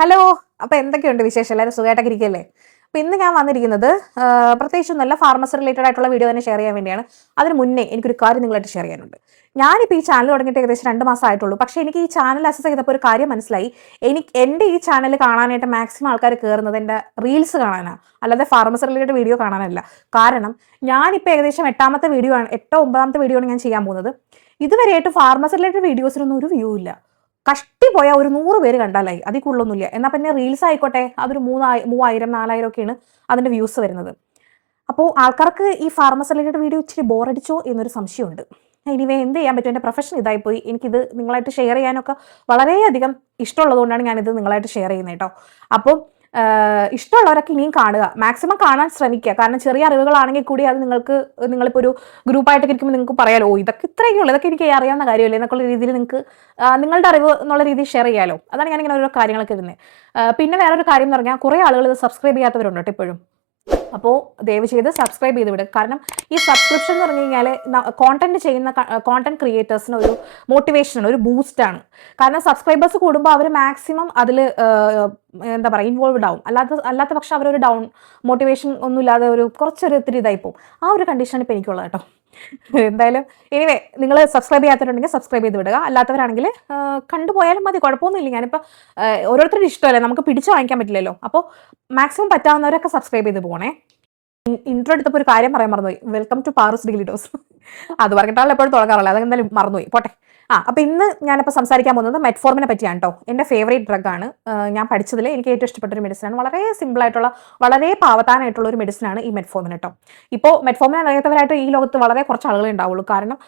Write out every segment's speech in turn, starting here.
Hello. അപ്പോൾ എന്തൊക്കെയുണ്ട് വിശേഷം? എല്ലാവരും സുഖമായിട്ടൊക്കെ ഇരിക്കുകയല്ലേ? അപ്പോൾ ഇന്ന് ഞാൻ വന്നിരിക്കുന്നത് പ്രത്യേകിച്ചൊന്നുമല്ല, ഫാർമസി റിലേറ്റഡ് ആയിട്ടുള്ള വീഡിയോ തന്നെ ഷെയർ ചെയ്യാൻ വേണ്ടിയാണ്. അതിന് മുന്നേ എനിക്കൊരു കാര്യം നിങ്ങളായിട്ട് ഷെയർ ചെയ്യാനുണ്ട്. ഞാനിപ്പോൾ ഈ ചാനൽ തുടങ്ങിയിട്ട് ഏകദേശം 2 മാസം ആയിട്ടുള്ളൂ. പക്ഷേ എനിക്ക് ഈ ചാനൽ അക്സസ് ചെയ്തപ്പോൾ ഒരു കാര്യം മനസ്സിലായി. എൻ്റെ ഈ ചാനൽ കാണാനായിട്ട് മാക്സിമം ആൾക്കാർ കയറുന്നത് എൻ്റെ റീൽസ് കാണാനാണ്, അല്ലാതെ ഫാർമസി റിലേറ്റഡ് വീഡിയോ കാണാനല്ല. കാരണം ഞാനിപ്പോൾ ഏകദേശം 8ാമത്തെ വീഡിയോ ആണ്, 8 9ാമത്തെ വീഡിയോ ആണ് ഞാൻ ചെയ്യാൻ പോകുന്നത്. ഇതുവരെയായിട്ട് ഫാർമസി റിലേറ്റഡ് വീഡിയോസിനൊന്നും ഒരു വ്യൂ ഇല്ല. കഷ്ടി പോയാൽ ഒരു 100 പേര് കണ്ടാലായി, അതിൽ കൂടുതലൊന്നുമില്ല. എന്നാൽ പിന്നെ റീൽസ് ആയിക്കോട്ടെ, അതൊരു 3000 4000 ഒക്കെയാണ് അതിൻ്റെ വ്യൂസ് വരുന്നത്. അപ്പോൾ ആൾക്കാർക്ക് ഈ ഫാർമസി റിലേറ്റഡ് വീഡിയോ ഇച്ചിരി ബോറടിച്ചോ എന്നൊരു സംശയമുണ്ട്. എനിവേ എന്ത് ചെയ്യാൻ പറ്റും, എൻ്റെ പ്രൊഫഷൻ ഇതായിപ്പോയി. എനിക്കിത് നിങ്ങളായിട്ട് ഷെയർ ചെയ്യാനൊക്കെ വളരെയധികം ഇഷ്ടമുള്ളതുകൊണ്ടാണ് ഞാനിത് നിങ്ങളായിട്ട് ഷെയർ ചെയ്യുന്നത് കേട്ടോ. അപ്പോൾ ഇഷ്ടമുള്ളവരൊക്കെ ഇനിയും കാണുക, മാക്സിമം കാണാൻ ശ്രമിക്കുക. കാരണം ചെറിയ അറിവുകളാണെങ്കിൽ കൂടി അത് നിങ്ങളിപ്പോൾ ഒരു ഗ്രൂപ്പായിട്ടൊക്കെ ഇരിക്കുമ്പോൾ നിങ്ങൾക്ക് പറയാലോ, ഇതൊക്കെ ഇത്രയൊക്കെ ഉള്ളൂ, ഇതൊക്കെ എനിക്ക് അറിയാവുന്ന കാര്യമല്ലേ എന്നൊക്കെയുള്ള രീതിയിൽ നിങ്ങൾക്ക് നിങ്ങളുടെ അറിവ് എന്നുള്ള രീതിയിൽ ഷെയർ ചെയ്യാലോ. അതാണ് ഞാനിങ്ങനെ ഓരോ കാര്യങ്ങളൊക്കെ ഇടുന്നത്. പിന്നെ വേറൊരു കാര്യം എന്ന് പറഞ്ഞാൽ, കുറേ ആളുകൾ ഇത് സബ്സ്ക്രൈബ് ചെയ്യാത്തവരുണ്ട് കേട്ടോ ഇപ്പോഴും. അപ്പോൾ ദയവ് ചെയ്ത് സബ്സ്ക്രൈബ് ചെയ്ത് വിടുക. കാരണം ഈ സബ്സ്ക്രിപ്ഷൻ എന്ന് പറഞ്ഞു കഴിഞ്ഞാൽ കോണ്ടന്റ് ചെയ്യുന്ന കോണ്ടന്റ് ക്രിയേറ്റേഴ്സിന് ഒരു മോട്ടിവേഷനാണ്, ഒരു ബൂസ്റ്റാണ്. കാരണം സബ്സ്ക്രൈബേഴ്സ് കൂടുമ്പോൾ അവർ മാക്സിമം അതിൽ എന്താ പറയുക, ഇൻവോൾവ്ഡ് ആവും. അല്ലാത്ത പക്ഷം അവരൊരു മോട്ടിവേഷൻ ഒന്നുമില്ലാതെ കുറച്ചൊരു ഇത്തിരി ഇതായി പോകും. ആ ഒരു കണ്ടീഷനാണ് ഇപ്പോൾ എനിക്കുള്ളത് കേട്ടോ. എന്തായാലും എനിവേ, നിങ്ങൾ സബ്സ്ക്രൈബ് ചെയ്യാത്തവരുണ്ടെങ്കിൽ സബ്സ്ക്രൈബ് ചെയ്ത് വിടുക. അല്ലാത്തവരാണെങ്കിൽ കണ്ടുപോയാലും മതി, കുഴപ്പമൊന്നുമില്ല. ഞാനിപ്പോൾ ഓരോരുത്തരുടെ ഇഷ്ടമല്ലേ, നമുക്ക് പിടിച്ചു വാങ്ങിക്കാൻ പറ്റില്ലല്ലോ. അപ്പോൾ മാക്സിമം പറ്റാവുന്നവരൊക്കെ സബ്സ്ക്രൈബ് ചെയ്ത് പോകണേ. ഇൻട്രോ എടുത്തപ്പോൾ ഒരു കാര്യം പറയാൻ മറന്നുപോയി. Welcome to Paru's daily dose. അത് പറഞ്ഞിട്ടാണല്ലോ എപ്പോഴും തുടങ്ങാറുള്ളത്, അതെന്തായാലും മറന്നുപോയി, പോട്ടെ. അപ്പോൾ ഇന്ന് ഞാനിപ്പോൾ സംസാരിക്കാൻ പോകുന്നത് മെറ്റ്ഫോർമിനെ പറ്റിയാണ് കേട്ടോ. എൻ്റെ ഫേവറേറ്റ് ഡ്രഗാണ്. ഞാൻ പഠിച്ചതിൽ എനിക്ക് ഏറ്റവും ഇഷ്ടപ്പെട്ട ഒരു മെഡിസിനാണ്. വളരെ സിമ്പിളായിട്ടുള്ള, വളരെ പാവത്താനായിട്ടുള്ള ഒരു മെഡിസിനാണ് ഈ മെറ്റ്ഫോർമിൻ കേട്ടോ. ഇപ്പോൾ മെറ്റ്ഫോർമിനെ അറിയാത്തവരായിട്ട് ഈ ലോകത്ത് വളരെ കുറച്ച് ആളുകളെ ഉണ്ടാവുള്ളൂ. കാരണം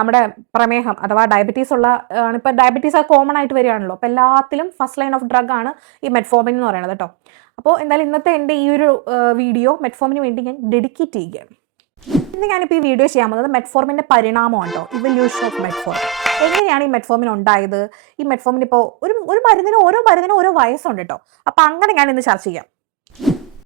നമ്മുടെ പ്രമേഹം അഥവാ ഡയബറ്റീസ് ഉള്ള ഇപ്പോൾ ഡയബറ്റീസ് കോമൺ ആയിട്ട് വരികയാണല്ലോ. അപ്പോൾ എല്ലാത്തിലും ഫസ്റ്റ് ലൈൻ ഓഫ് ഡ്രഗാണ് ഈ മെറ്റ്ഫോർമിൻ എന്ന് പറയുന്നത് കേട്ടോ. അപ്പോൾ എന്തായാലും ഇന്നത്തെ എൻ്റെ ഈ ഒരു വീഡിയോ മെറ്റ്ഫോർമിന് വേണ്ടി ഞാൻ ഡെഡിക്കേറ്റ് ചെയ്യുകയാണ്. ഇന്ന് ഞാനിപ്പോൾ ഈ വീഡിയോ ചെയ്യാൻ പോകുന്നത് മെറ്റ്ഫോർമിൻ്റെ പരിണാമമാണ് കേട്ടോ, ഇവല്യൂഷൻ ഓഫ് മെറ്റ്ഫോർമിൻ. എങ്ങനെയാണ് ഈ മെറ്റ്ഫോർമിൻ ഉണ്ടായത്? ഈ മെറ്റ്ഫോർമിൻ ഇപ്പോൾ ഓരോ മരുന്നിനും ഓരോ വയസ്സുണ്ട് കേട്ടോ. അപ്പോൾ അങ്ങനെ ഞാൻ ഇന്ന് ചർച്ച ചെയ്യാം.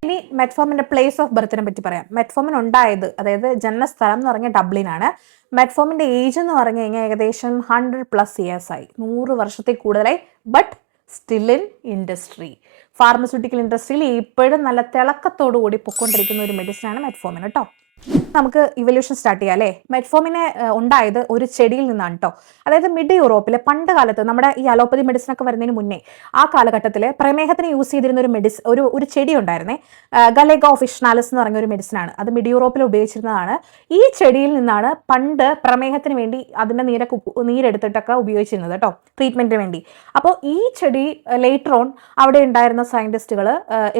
ഇനി മെറ്റ്ഫോർമിൻ്റെ പ്ലേസ് ഓഫ് ബർത്തിനെ പറ്റി പറയാം. മെറ്റ്ഫോർമിൻ ഉണ്ടായത്, അതായത് ജന്മസ്ഥലം എന്ന് പറഞ്ഞാൽ ഡബ്ലിനാണ്. മെറ്റ്ഫോർമിൻ്റെ ഏജ് എന്ന് പറഞ്ഞു കഴിഞ്ഞാൽ ഏകദേശം 100+ ഇയേഴ്സ് ആയി, 100 വർഷത്തിൽ കൂടുതലായി. But still in industry, pharmaceutical ഇൻഡസ്ട്രിയിൽ ഇപ്പോഴും നല്ല തിളക്കത്തോടു കൂടി പൊയ്ക്കൊണ്ടിരിക്കുന്ന ഒരു മെഡിസിനാണ് മെറ്റ്ഫോർമിൻ കേട്ടോ. നമുക്ക് ഇവല്യൂഷൻ സ്റ്റാർട്ട് ചെയ്യാം അല്ലേ. മെറ്റ്ഫോർമിനെ ഉണ്ടായത് ഒരു ചെടിയിൽ നിന്നാണ് കേട്ടോ. അതായത് മിഡ് യൂറോപ്പിലെ പണ്ട് കാലത്ത്, നമ്മുടെ ഈ അലോപ്പതി മെഡിസിൻ ഒക്കെ വരുന്നതിന് മുന്നേ ആ കാലഘട്ടത്തിൽ പ്രമേഹത്തിന് യൂസ് ചെയ്തിരുന്ന ഒരു ചെടി ഉണ്ടായിരുന്നേ. ഗലേഗ ഒഫിഷ്യനാലിസ് എന്ന് പറഞ്ഞ ഒരു മെഡിസിനാണ്. അത് മിഡ് യൂറോപ്പിൽ ഉപയോഗിച്ചിരുന്നതാണ്. ഈ ചെടിയിൽ നിന്നാണ് പണ്ട് പ്രമേഹത്തിന് വേണ്ടി അതിൻ്റെ നീരെടുത്തിട്ടൊക്കെ ഉപയോഗിച്ചിരുന്നത് കേട്ടോ, ട്രീറ്റ്മെൻറ്റിന് വേണ്ടി. അപ്പോൾ ഈ ചെടി ലേറ്റർ ഓൺ അവിടെ ഉണ്ടായിരുന്ന സയൻറ്റിസ്റ്റുകൾ,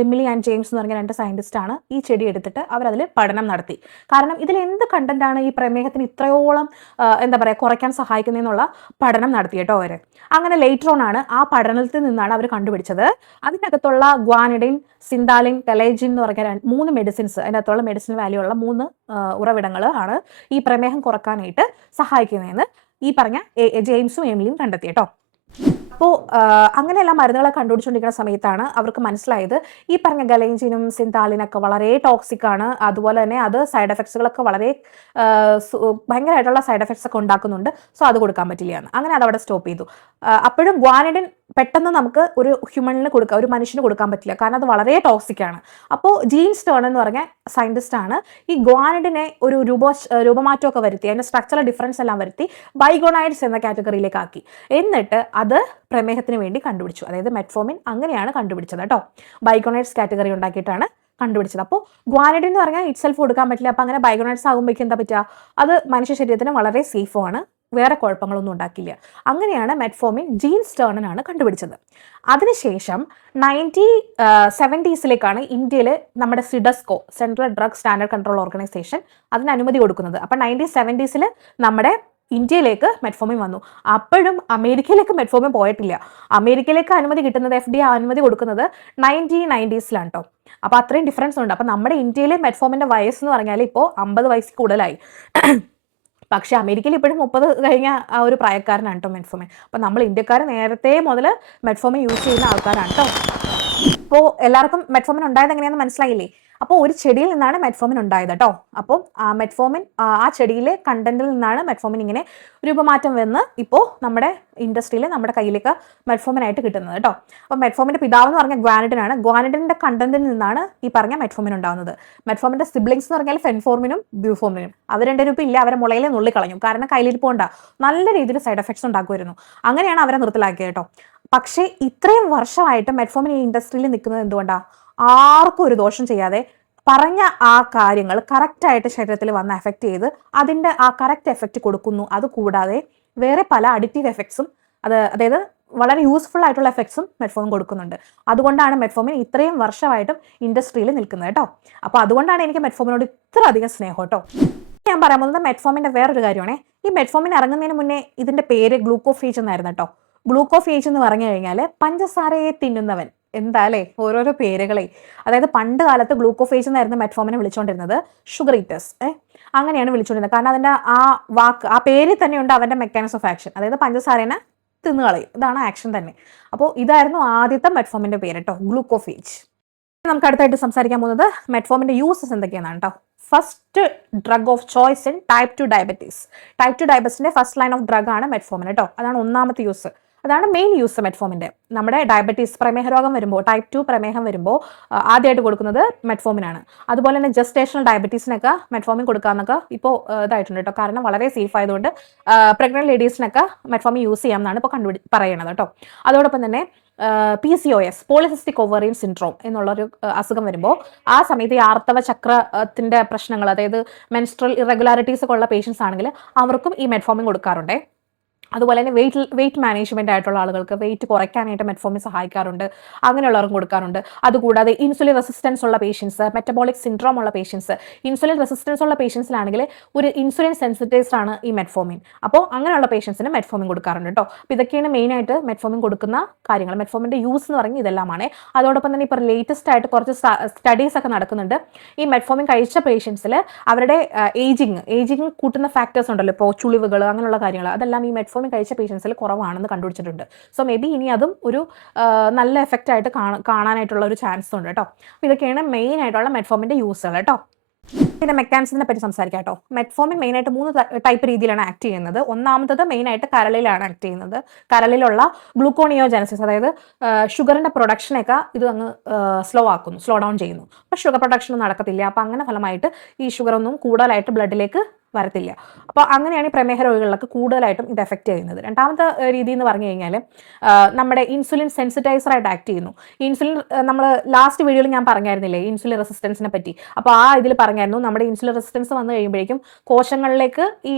എമിലി ആൻഡ് ജെയിംസ് എന്ന് പറഞ്ഞ 2 സയൻറ്റിസ്റ്റാണ് ഈ ചെടി എടുത്തിട്ട് അവരതിൽ പഠനം നടത്തി. കാരണം ഇതിൽ എന്ത് കണ്ടന്റാണ് ഈ പ്രമേഹത്തിന് ഇത്രയോളം എന്താ പറയുക കുറയ്ക്കാൻ സഹായിക്കുന്നതെന്നുള്ള പഠനം നടത്തി കേട്ടോ അവർ. അങ്ങനെ ലേറ്റർ ഓൺ ആണ്, ആ പഠനത്തിൽ നിന്നാണ് അവർ കണ്ടുപിടിച്ചത്. അതിനകത്തുള്ള ഗ്വാനിഡിൻ, സിന്താലിൻ, കലേജിൻ എന്ന് പറഞ്ഞ 3 മെഡിസിൻസ്, അതിനകത്തുള്ള മെഡിസിൻ വാല്യൂ ഉള്ള 3 ഉറവിടങ്ങൾ ആണ് ഈ പ്രമേഹം കുറക്കാനായിട്ട് സഹായിക്കുന്നതെന്ന് ഈ പറഞ്ഞ ജെയിംസും എമിലിയും കണ്ടെത്തി കേട്ടോ. അപ്പോൾ അങ്ങനെയുള്ള മരുന്നുകളെ കണ്ടുപിടിച്ചുകൊണ്ടിരിക്കുന്ന സമയത്താണ് അവർക്ക് മനസ്സിലായത് ഈ പറഞ്ഞ ഗലേജിനും സിന്താലിനൊക്കെ വളരെ ടോക്സിക് ആണ്. അതുപോലെ തന്നെ അത് സൈഡ് എഫക്ട്സുകളൊക്കെ വളരെ ഭയങ്കരമായിട്ടുള്ള സൈഡ് എഫക്ട്സ് ഒക്കെ ഉണ്ടാക്കുന്നുണ്ട്. സോ അത് കൊടുക്കാൻ പറ്റില്ല എന്ന്. അങ്ങനെ അതവിടെ സ്റ്റോപ്പ് ചെയ്തു. അപ്പോഴും ഗ്വാനിഡിൻ പെട്ടെന്ന് നമുക്ക് ഒരു ഹ്യൂമണിന് ഒരു മനുഷ്യന് കൊടുക്കാൻ പറ്റില്ല, കാരണം അത് വളരെ ടോക്സിക് ആണ്. അപ്പോൾ ജീൻ സ്റ്റേൺ എന്ന് പറഞ്ഞ സയൻറ്റിസ്റ്റാണ് ഈ ഗ്വാനിഡിനെ ഒരു രൂപമാറ്റമൊക്കെ വരുത്തി, അതിൻ്റെ സ്ട്രക്ചറൽ ഡിഫറൻസ് എല്ലാം വരുത്തി ബൈഗോണൈഡ്സ് എന്ന കാറ്റഗറിയിലേക്ക് ആക്കി. എന്നിട്ട് അത് പ്രമേഹത്തിന് വേണ്ടി കണ്ടുപിടിച്ചു. അതായത് മെറ്റ്ഫോർമിൻ അങ്ങനെയാണ് കണ്ടുപിടിച്ചത് കേട്ടോ. ബൈഗോണൈഡ്സ് കാറ്റഗറി ഉണ്ടാക്കിയിട്ടാണ് കണ്ടുപിടിച്ചത്. അപ്പോൾ ഗ്വാനിഡിൻ എന്ന് പറഞ്ഞാൽ ഇറ്റ്സെൽഫ് കൊടുക്കാൻ പറ്റില്ല. അപ്പോൾ അങ്ങനെ ബൈഗോണൈഡ്സ് ആകുമ്പോഴേക്കും എന്താ പറ്റുക, അത് മനുഷ്യ ശരീരത്തിന് വളരെ സേഫുമാണ്, വേറെ കുഴപ്പങ്ങളൊന്നും ഉണ്ടാക്കില്ല. അങ്ങനെയാണ് മെറ്റ്ഫോർമിൻ ജീൻ സ്റ്റേണിനാണ് കണ്ടുപിടിച്ചത്. അതിനുശേഷം 1970s ഇന്ത്യയിൽ നമ്മുടെ സിഡസ്കോ, central drug standard control organisation, അതിന് അനുമതി കൊടുക്കുന്നത്. അപ്പം 1970s നമ്മുടെ ഇന്ത്യയിലേക്ക് മെറ്റ്ഫോർമിൻ വന്നു. അപ്പോഴും അമേരിക്കയിലേക്ക് മെറ്റ്ഫോർമിൻ പോയിട്ടില്ല. അമേരിക്കയിലേക്ക് അനുമതി കിട്ടുന്നത്, FDA അനുമതി കൊടുക്കുന്നത് 1990s കേട്ടോ. അപ്പോൾ അത്രയും ഡിഫറൻസ് ഉണ്ട്. അപ്പോൾ നമ്മുടെ ഇന്ത്യയിലെ മെറ്റ്ഫോർമിൻ്റെ വയസ്സ് എന്ന് പറഞ്ഞാൽ ഇപ്പോൾ 50 വയസ്സിൽ കൂടുതലായി. പക്ഷേ അമേരിക്കയിൽ ഇപ്പോഴും 30 കഴിഞ്ഞ ആ ഒരു പ്രായക്കാരനാണ് കേട്ടോ മെറ്റ്ഫോർമിൻ. അപ്പോൾ നമ്മൾ ഇന്ത്യക്കാർ നേരത്തെ മുതൽ മെറ്റ്ഫോർമിൻ യൂസ് ചെയ്യുന്ന ആൾക്കാരാണ് കേട്ടോ. അപ്പോൾ എല്ലാവർക്കും മെറ്റ്ഫോമിൻ ഉണ്ടായത് എങ്ങനെയാണെന്ന് മനസ്സിലായില്ലേ? അപ്പോൾ ഒരു ചെടിയിൽ നിന്നാണ് മെറ്റ്ഫോമിൻ ഉണ്ടായത് കേട്ടോ. അപ്പോൾ മെറ്റ്ഫോമിൻ ആ ചെടിയിലെ കണ്ടന്റിൽ നിന്നാണ് മെറ്റ്ഫോമിൻ ഇങ്ങനെ രൂപമാറ്റം വന്ന് ഇപ്പോൾ നമ്മുടെ ഇൻഡസ്ട്രിയിൽ നമ്മുടെ കയ്യിലേക്ക് മെറ്റ്ഫോമിൻ ആയിട്ട് കിട്ടുന്നത് കേട്ടോ. അപ്പോൾ മെറ്റ്ഫോമിന്റെ പിതാവ് എന്ന് പറഞ്ഞാൽ ഗ്വാനിഡിൻ ആണ്. ഗ്വാനിഡിന്റെ കണ്ടന്റിൽ നിന്നാണ് ഈ പറഞ്ഞ മെറ്റ്ഫോമിൻ ഉണ്ടാകുന്നത്. മെറ്റ്ഫോമിന്റെ സിബ്ലിങ്സ് എന്ന് പറഞ്ഞാൽ ഫെൻഫോർമിനും ബ്യൂഫോർമിനും. അവർ രണ്ടുപേരും ഇപ്പോൾ ഇല്ല, അവരെ മുളയിൽ നുള്ളിക്കളഞ്ഞു. കാരണം കയ്യിലിരിപ്പോണ്ട നല്ല രീതിയിൽ സൈഡ് എഫക്ട്സ് ഉണ്ടാക്കുമായിരുന്നു. അങ്ങനെയാണ് അവരെ നിർത്തലാക്കിയത് കേട്ടോ. പക്ഷേ ഇത്രയും വർഷമായിട്ട് മെറ്റ്ഫോമിൻ ഈ ഇൻഡസ്ട്രിയിൽ നിൽക്കുന്നത് എന്തുകൊണ്ടാണ്? ആർക്കും ഒരു ദോഷം ചെയ്യാതെ പറഞ്ഞ ആ കാര്യങ്ങൾ കറക്റ്റായിട്ട് ശരീരത്തിൽ വന്ന് എഫക്റ്റ് ചെയ്ത് അതിൻ്റെ ആ കറക്റ്റ് എഫക്റ്റ് കൊടുക്കുന്നു. അതുകൂടാതെ വേറെ പല അഡിക്റ്റീവ് എഫക്ട്സും അതായത് വളരെ യൂസ്ഫുൾ ആയിട്ടുള്ള എഫക്ട്സും മെറ്റ്ഫോമിൻ കൊടുക്കുന്നുണ്ട്. അതുകൊണ്ടാണ് മെറ്റ്ഫോമിൻ ഇത്രയും വർഷമായിട്ടും ഇൻഡസ്ട്രിയിൽ നിൽക്കുന്നത് കേട്ടോ. അപ്പോൾ അതുകൊണ്ടാണ് എനിക്ക് മെറ്റ്ഫോമിനോട് ഇത്ര അധികം സ്നേഹം കേട്ടോ. ഞാൻ പറയാൻ പോകുന്നത് മെറ്റ്ഫോമിൻ്റെ വേറൊരു കാര്യമാണേ. ഈ മെറ്റ്ഫോമിൻ ഇറങ്ങുന്നതിന് മുന്നേ ഇതിൻ്റെ പേര് ഗ്ലൂക്കോഫേജ് എന്നായിരുന്നു കേട്ടോ. ഗ്ലൂക്കോഫേജ് എന്ന് പറഞ്ഞു കഴിഞ്ഞാൽ പഞ്ചസാരയെ തിന്നുന്നവൻ. എന്താ അല്ലേ ഓരോരോ പേരുകളെ. അതായത് പണ്ട് കാലത്ത് ഗ്ലൂക്കോഫേജ് എന്നായിരുന്നു മെറ്റ്ഫോമിനെ വിളിച്ചുകൊണ്ടിരുന്നത്. ഷുഗർ ഈറ്റേഴ്സ് അങ്ങനെയാണ് വിളിച്ചുകൊണ്ടിരുന്നത്. കാരണം അതിൻ്റെ ആ പേരിൽ തന്നെയുണ്ട് അവൻ്റെ മെക്കാനിസം ഓഫ് ആക്ഷൻ. അതായത് പഞ്ചസാരേനെ തിന്നുകളയും, ഇതാണ് ആക്ഷൻ തന്നെ. അപ്പോൾ ഇതായിരുന്നു ആദ്യത്തെ മെറ്റ്ഫോമിൻ്റെ പേര് കേട്ടോ, ഗ്ലൂക്കോഫേജ്. നമുക്ക് അടുത്തായിട്ട് സംസാരിക്കാൻ പോകുന്നത് മെറ്റ്ഫോമിൻ്റെ യൂസസ് എന്തൊക്കെയാണ് കേട്ടോ. First drug of choice in type 2 diabetes. Type 2 ഡയബറ്റീസിന്റെ ഫസ്റ്റ് ലൈൻ ഓഫ് ഡ്രഗ് ആണ് മെറ്റ്ഫോമിൻ കേട്ടോ. അതാണ് ഒന്നാമത്തെ യൂസ്. അതാണ് മെയിൻ യൂസ് മെറ്റ്ഫോമിൻ്റെ. നമ്മുടെ ഡയബറ്റീസ് പ്രമേഹ രോഗം വരുമ്പോൾ, ടൈപ്പ് 2 പ്രമേഹം വരുമ്പോൾ ആദ്യമായിട്ട് കൊടുക്കുന്നത് മെറ്റ്ഫോമിനാണ്. അതുപോലെ തന്നെ ജസ്റ്റേഷണൽ ഡയബറ്റീസിനൊക്കെ മെറ്റ്ഫോമിൻ കൊടുക്കാമെന്നൊക്കെ ഇപ്പോൾ ഇതായിട്ടുണ്ട് കേട്ടോ. കാരണം വളരെ സേഫ് ആയതുകൊണ്ട് പ്രഗ്നന്റ് ലേഡീസിനൊക്കെ മെറ്റ്ഫോമിൻ യൂസ് ചെയ്യാമെന്നാണ് ഇപ്പോൾ പറയണത് കേട്ടോ. അതോടൊപ്പം തന്നെ PCOS, പോളിസിസ്റ്റിക് ഓവറിയൻ സിൻഡ്രോം എന്നുള്ളൊരു അസുഖം വരുമ്പോൾ ആ സമയത്ത് ഈ ആർത്തവ ചക്രത്തിന്റെ പ്രശ്നങ്ങൾ, അതായത് മെൻസ്ട്രൽ ഇറഗുലാരിറ്റീസ് ഒക്കെ ഉള്ള പേഷ്യൻസ് ആണെങ്കിൽ അവർക്കും ഈ മെറ്റ്ഫോമിൻ കൊടുക്കാറുണ്ട്. അതുപോലെ തന്നെ വെയിറ്റ് മാനേജ്മെന്റ് ആയിട്ടുള്ള ആളുകൾക്ക് വെയിറ്റ് കുറയ്ക്കാനായിട്ട് മെറ്റ്ഫോമിൻ സഹായിക്കാറുണ്ട്. അങ്ങനെയുള്ളവർക്കും കൊടുക്കാറുണ്ട്. അതുകൂടാതെ ഇൻസുലിൻ റെസിസ്റ്റൻസ് ഉള്ള പേഷ്യൻസ്, മെറ്റബോളിക് സിൻഡ്രോം ഉള്ള പേഷ്യൻസ്, ഇൻസുലിൻ റെസിസ്റ്റൻസ് ഉള്ള പേഷ്യൻസിലാണെങ്കിൽ ഒരു ഇൻസുലിൻ സെൻസിറ്റൈസ്ഡ് ആണ് ഈ മെറ്റ്ഫോമിൻ. അപ്പോൾ അങ്ങനെയുള്ള പേഷ്യൻസിന് മെറ്റ്ഫോമിൻ കൊടുക്കാറുണ്ട് കേട്ടോ. അപ്പോൾ ഇതൊക്കെയാണ് മെയിനായിട്ട് മെറ്റ്ഫോമിൻ കൊടുക്കുന്ന കാര്യങ്ങൾ. മെറ്റ്ഫോമിൻ്റെ യൂസ് എന്ന് പറഞ്ഞാൽ ഇതെല്ലാമാണ്. അതോടൊപ്പം തന്നെ ഇപ്പോൾ ലേറ്റസ്റ്റ് ആയിട്ട് കുറച്ച് സ്റ്റഡീസ് ഒക്കെ നടക്കുന്നുണ്ട്. ഈ മെറ്റ്ഫോമിൻ കഴിച്ച പേഷ്യൻസിൽ അവരുടെ ഏജിങ് കൂട്ടുന്ന ഫാക്ടേഴ്സ് ഉണ്ടല്ലോ, ഇപ്പോൾ ചുളിവുകൾ അങ്ങനെയുള്ള കാര്യങ്ങൾ, അതെല്ലാം ഈ മെറ്റ്ഫോമിൻ കഴിച്ച പേഷ്യൻസിൽ കുറവാണെന്ന് കണ്ടുപിടിച്ചിട്ടുണ്ട്. സോ മേ ബി ഇനി അതും ഒരു നല്ല എഫക്റ്റ് ആയിട്ട് കാണാനായിട്ടുള്ള ഒരു ചാൻസ് ഉണ്ട് കേട്ടോ. അപ്പോൾ ഇതൊക്കെയാണ് മെയിൻ ആയിട്ടുള്ള മെറ്റ്ഫോമിൻ്റെ യൂസുകൾ കേട്ടോ. പിന്നെ മെക്കാനിസത്തിനെ പറ്റി സംസാരിക്കാം കേട്ടോ. മെറ്റ്ഫോമിൻ മെയിനായിട്ട് 3 ടൈപ്പ് രീതിയിലാണ് ആക്ട് ചെയ്യുന്നത്. ഒന്നാമത്തത് മെയിനായിട്ട് കരളിലാണ് ആക്ട് ചെയ്യുന്നത്. കരളിലുള്ള ഗ്ലൂക്കോണിയോജനസിസ്, അതായത് ഷുഗറിൻ്റെ പ്രൊഡക്ഷനൊക്കെ ഇത് അങ്ങ് സ്ലോ ഡൗൺ ചെയ്യുന്നു. അപ്പോൾ ഷുഗർ പ്രൊഡക്ഷൻ നടക്കത്തില്ല. അപ്പോൾ അങ്ങനെ ഫലമായിട്ട് ഈ ഷുഗറൊന്നും കൂടുതലായിട്ട് ബ്ലഡിലേക്ക് വരത്തില്ല. അപ്പോൾ അങ്ങനെയാണ് ഈ പ്രമേഹ രോഗികളിലൊക്കെ കൂടുതലായിട്ടും ഇത് എഫക്റ്റ് ചെയ്യുന്നത്. രണ്ടാമത്തെ രീതി എന്ന് പറഞ്ഞു കഴിഞ്ഞാൽ നമ്മുടെ ഇൻസുലിൻ സെൻസിറ്റൈസറായിട്ട് ആക്ട് ചെയ്യുന്നു. ഇൻസുലിൻ നമ്മൾ ലാസ്റ്റ് വീഡിയോയിൽ ഞാൻ പറഞ്ഞായിരുന്നില്ലേ ഇൻസുലിൻ റെസിസ്റ്റൻസിനെ പറ്റി. അപ്പോൾ ആ ഇതിൽ പറഞ്ഞായിരുന്നു നമ്മുടെ ഇൻസുലിൻ റെസിസ്റ്റൻസ് വന്നു കഴിയുമ്പോഴേക്കും കോശങ്ങളിലേക്ക് ഈ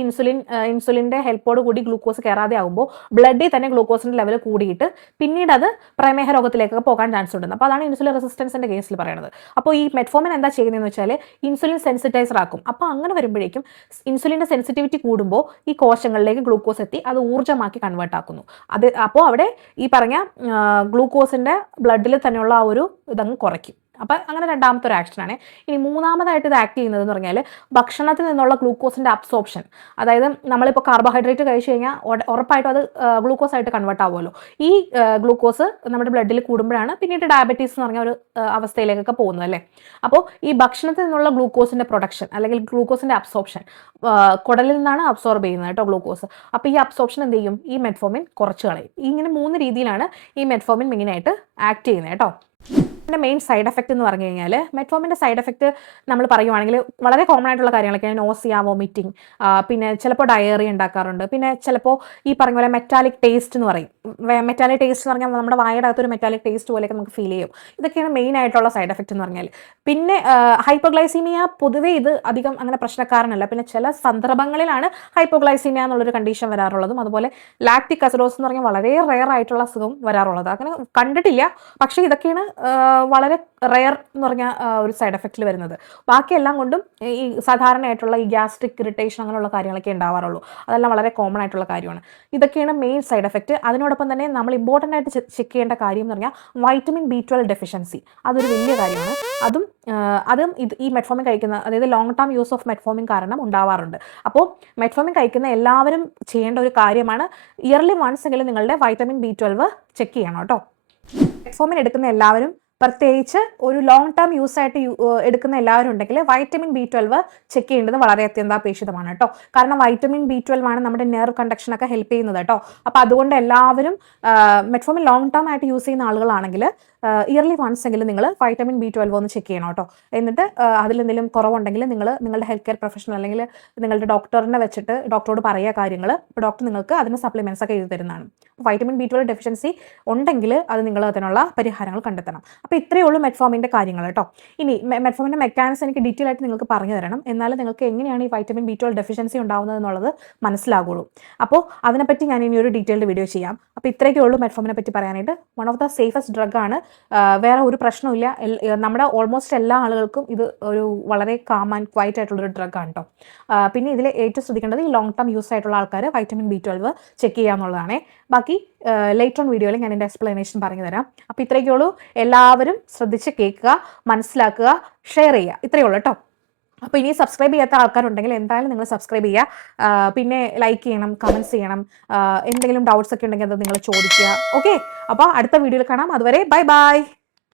ഇൻസുലിൻ്റെ ഹെൽപ്പോട് കൂടി ഗ്ലൂക്കോസ് കയറാതെ ആകുമ്പോൾ ബ്ലഡിൽ തന്നെ ഗ്ലൂക്കോസിൻ്റെ ലെവൽ കൂടിയിട്ട് പിന്നീട് അത് പ്രമേഹ രോഗത്തിലേക്കൊക്കെ പോകാൻ ചാൻസ് ഉണ്ട്. അപ്പോൾ അതാണ് ഇൻസുലിൻ റെസിസ്റ്റൻസിൻ്റെ കേസിൽ പറയുന്നത്. അപ്പോൾ ഈ മെറ്റ്ഫോമിൻ എന്താ ചെയ്യുന്നതെന്ന് വെച്ചാൽ ഇൻസുലിൻ സെൻസിറ്റൈസർ ആക്കും. അപ്പോൾ അങ്ങനെ വരുമ്പോഴേക്കും ഇൻസുലിൻ്റെ സെൻസിറ്റിവിറ്റി കൂടുമ്പോൾ ഈ കോശങ്ങളിലേക്ക് ഗ്ലൂക്കോസ് എത്തി അത് ഊർജ്ജമാക്കി കൺവേർട്ട് ആക്കുന്നു. അപ്പോൾ അവിടെ ഈ പറഞ്ഞ ഗ്ലൂക്കോസിൻ്റെ ബ്ലഡിൽ തന്നെയുള്ള ആ ഒരു ഇതങ്ങ് കുറയ്ക്കും. അപ്പം അങ്ങനെ രണ്ടാമത്തെ ഒരു ആക്ഷനാണ്. ഇനി മൂന്നാമതായിട്ട് ഇത് ആക്ട് ചെയ്യുന്നതെന്ന് പറഞ്ഞാൽ ഭക്ഷണത്തിൽ നിന്നുള്ള ഗ്ലൂക്കോസിൻ്റെ അബ്സോർപ്ഷൻ. അതായത് നമ്മളിപ്പോൾ കാർബോഹൈഡ്രേറ്റ് കഴിച്ചു കഴിഞ്ഞാൽ ഉറപ്പായിട്ടും അത് ഗ്ലൂക്കോസ് ആയിട്ട് കൺവേർട്ട് ആവുമല്ലോ. ഈ ഗ്ലൂക്കോസ് നമ്മുടെ ബ്ലഡിൽ കൂടുമ്പോഴാണ് പിന്നീട് ഡയബറ്റീസ് എന്ന് പറഞ്ഞ ഒരു അവസ്ഥയിലേക്കൊക്കെ പോകുന്നത് അല്ലേ. അപ്പോൾ ഈ ഭക്ഷണത്തിൽ നിന്നുള്ള ഗ്ലൂക്കോസിൻ്റെ പ്രൊഡക്ഷൻ അല്ലെങ്കിൽ ഗ്ലൂക്കോസിൻ്റെ അബ്സോർപ്ഷൻ കുടലിൽ നിന്നാണ് അബ്സോർബ് ചെയ്യുന്നത് കേട്ടോ ഗ്ലൂക്കോസ്. അപ്പോൾ ഈ അബ്സോർപ്ഷൻ എന്ത് ചെയ്യും? ഈ മെറ്റ്ഫോമിൻ കുറച്ച് കളയും. ഇങ്ങനെ 3 രീതിയിലാണ് ഈ മെറ്റ്ഫോമിൻ മെയിനായിട്ട് ആക്ട് ചെയ്യുന്നത് കേട്ടോ. ഇതിൻ്റെ മെയിൻ സൈഡ് എഫക്റ്റ് എന്ന് പറഞ്ഞു കഴിഞ്ഞാൽ മെറ്റ്ഫോമിൻ്റെ സൈഡ് എഫക്റ്റ് നമ്മൾ പറയുവാണെങ്കിൽ വളരെ കോമൺ ആയിട്ടുള്ള കാര്യങ്ങളൊക്കെയാണ് നോസിയ, വോമിറ്റിംഗ്, പിന്നെ ചിലപ്പോൾ ഡയറിയ ഉണ്ടാക്കാറുണ്ട്. പിന്നെ ചിലപ്പോൾ ഈ പറഞ്ഞ പോലെ മെറ്റാലിക് ടേസ്റ്റ് എന്ന് പറയും. മെറ്റാലിക് ടേസ്റ്റ് എന്ന് പറഞ്ഞാൽ നമ്മുടെ വായുടെ അകത്തൊരു മെറ്റാലിക് ടേസ്റ്റ് പോലെയൊക്കെ നമുക്ക് ഫീൽ ചെയ്യും. ഇതൊക്കെയാണ് മെയിൻ ആയിട്ടുള്ള സൈഡ് എഫക്റ്റ് എന്ന് പറഞ്ഞാൽ. പിന്നെ ഹൈപ്പോഗ്ലൈസീമിയ പൊതുവേ ഇത് അധികം അങ്ങനെ പ്രശ്നക്കാരനല്ല. പിന്നെ ചില സന്ദർഭങ്ങളിലാണ് ഹൈപ്പോഗ്ലൈസീമിയ എന്നുള്ളൊരു കണ്ടീഷൻ വരാറുള്ളതും. അതുപോലെ ലാക്റ്റിക് അസിഡോസിസ് എന്ന് പറഞ്ഞാൽ വളരെ റെയർ ആയിട്ടുള്ള അസുഖം വരാറുള്ളത്. അങ്ങനെ കണ്ടിട്ടില്ല, പക്ഷേ ഇതൊക്കെയാണ് വളരെ റെയർ എന്ന് പറഞ്ഞ ഒരു സൈഡ് എഫക്റ്റിൽ വരുന്നത്. ബാക്കിയെല്ലാം കൊണ്ടും ഈ സാധാരണയായിട്ടുള്ള ഈ ഗ്യാസ്ട്രിക് ഇറിറ്റേഷൻ അങ്ങനെയുള്ള കാര്യങ്ങളൊക്കെ ഉണ്ടാവാറുള്ളൂ. അതെല്ലാം വളരെ കോമൺ ആയിട്ടുള്ള കാര്യമാണ്. ഇതൊക്കെയാണ് മെയിൻ സൈഡ് എഫക്റ്റ്. അതിനോടൊപ്പം തന്നെ നമ്മൾ ഇമ്പോർട്ടൻ്റ് ആയിട്ട് ചെക്ക് ചെയ്യേണ്ട കാര്യം എന്ന് പറഞ്ഞാൽ വൈറ്റമിൻ B12 ഡെഫിഷ്യൻസി. അതൊരു വലിയ കാര്യമാണ്. അതും ഈ മെറ്റ്ഫോമിൻ കഴിക്കുന്ന, അതായത് long term use of metformin കാരണം ഉണ്ടാവാറുണ്ട്. അപ്പോൾ മെറ്റ്ഫോമിൻ കഴിക്കുന്ന എല്ലാവരും ചെയ്യേണ്ട ഒരു കാര്യമാണ് ഇയർലി വൺസ് എങ്കിലും നിങ്ങളുടെ വൈറ്റമിൻ B12 ചെക്ക് ചെയ്യണം കേട്ടോ. മെറ്റ്ഫോമിൻ എടുക്കുന്ന എല്ലാവരും പ്രത്യേകിച്ച് ഒരു ലോങ് ടേം യൂസ് ആയിട്ട് എടുക്കുന്ന എല്ലാവരും ഉണ്ടെങ്കിൽ വൈറ്റമിൻ B12 ചെക്ക് ചെയ്യേണ്ടത് വളരെ അത്യന്താപേക്ഷിതമാണ് കേട്ടോ. കാരണം വൈറ്റമിൻ B12 ആണ് നമ്മുടെ നെർവ് കണ്ടക്ഷൻ ഒക്കെ ഹെൽപ്പ് ചെയ്യുന്നത് കേട്ടോ. അപ്പോൾ അതുകൊണ്ട് എല്ലാവരും മെറ്റ്ഫോമിൻ ലോങ് ടേം ആയിട്ട് യൂസ് ചെയ്യുന്ന ആളുകളാണെങ്കിൽ ഇയർലി വൺസ് എങ്കിലും നിങ്ങൾ വൈറ്റമിൻ B12 ഒന്ന് ചെക്ക് ചെയ്യണം കേട്ടോ. എന്നിട്ട് അതിലെന്തെങ്കിലും കുറവുണ്ടെങ്കിൽ നിങ്ങൾ നിങ്ങളുടെ ഹെൽത്ത് കെയർ പ്രൊഫഷണൽ അല്ലെങ്കിൽ നിങ്ങളുടെ ഡോക്ടറിനെ വെച്ചിട്ട് ഡോക്ടറോട് പറയുക കാര്യങ്ങൾ. അപ്പോൾ ഡോക്ടർ നിങ്ങൾക്ക് അതിന് സപ്ലിമെൻറ്റ്സ് ഒക്കെ എഴുതി തരുന്നതാണ്. വൈറ്റമിൻ B12 ഡെഫിഷ്യൻസി ഉണ്ടെങ്കിൽ അത് നിങ്ങൾ അതിനുള്ള പരിഹാരങ്ങൾ കണ്ടെത്തണം. അപ്പോൾ ഇത്രയേ ഉള്ളൂ മെറ്റ്ഫോമിൻ്റെ കാര്യങ്ങൾ കേട്ടോ. ഇനി മെറ്റ്ഫോമിൻ്റെ മെക്കാനിസം എനിക്ക് ഡീറ്റെയിൽ ആയിട്ട് നിങ്ങൾക്ക് പറഞ്ഞു തരണം. എന്നാലും നിങ്ങൾക്ക് എങ്ങനെയാണ് ഈ വൈറ്റമിൻ B12 ഡെഫിഷ്യൻസി ഉണ്ടാകുന്നത് എന്നുള്ളത് മനസ്സിലാകുള്ളൂ. അപ്പോൾ അതിനെപ്പറ്റി ഞാൻ ഇനി ഒരു ഡീറ്റെയിൽഡ് വീഡിയോ ചെയ്യാം. അപ്പോൾ ഇത്രയൊക്കെ ഉള്ളൂ മെറ്റ്ഫോമിനെ പറ്റി പറയാനായിട്ട്. One of the safest drug ആണ്. വേറെ ഒരു പ്രശ്നമില്ല. നമ്മുടെ ഓൾമോസ്റ്റ് എല്ലാ ആളുകൾക്കും ഇത് ഒരു വളരെ കാം ആൻഡ് ക്വൈറ്റ് ആയിട്ടുള്ളൊരു ഡ്രഗ് ആണ് കേട്ടോ. പിന്നെ ഇതിൽ ഏറ്റവും ശ്രദ്ധിക്കേണ്ടത് ഈ ലോങ് ടേം യൂസ് ആയിട്ടുള്ള ആൾക്കാർ വൈറ്റമിൻ B12 ചെക്ക് ചെയ്യുക എന്നുള്ളതാണ്. ബാക്കി ലേറ്റർ ഓൺ വീഡിയോയിൽ ഞാൻ എൻ്റെ എക്സ്പ്ലനേഷൻ പറഞ്ഞു തരാം. അപ്പോൾ ഇത്രയൊക്കെ ഉള്ളൂ. എല്ലാവരും ശ്രദ്ധിച്ച് കേൾക്കുക, മനസ്സിലാക്കുക, ഷെയർ ചെയ്യുക. ഇത്രയേ ഉള്ളൂ കേട്ടോ. അപ്പോൾ ഇനി സബ്സ്ക്രൈബ് ചെയ്യാത്ത ആൾക്കാരുണ്ടെങ്കിൽ എന്തായാലും നിങ്ങൾ സബ്സ്ക്രൈബ് ചെയ്യുക. പിന്നെ ലൈക്ക് ചെയ്യണം, കമൻറ്റ്സ് ചെയ്യണം. എന്തെങ്കിലും ഡൗട്ട്സ് ഒക്കെ ഉണ്ടെങ്കിൽ അത് നിങ്ങൾ ചോദിക്കുക. ഓക്കെ, അപ്പോൾ അടുത്ത വീഡിയോയിൽ കാണാം. അതുവരെ ബൈ ബൈ.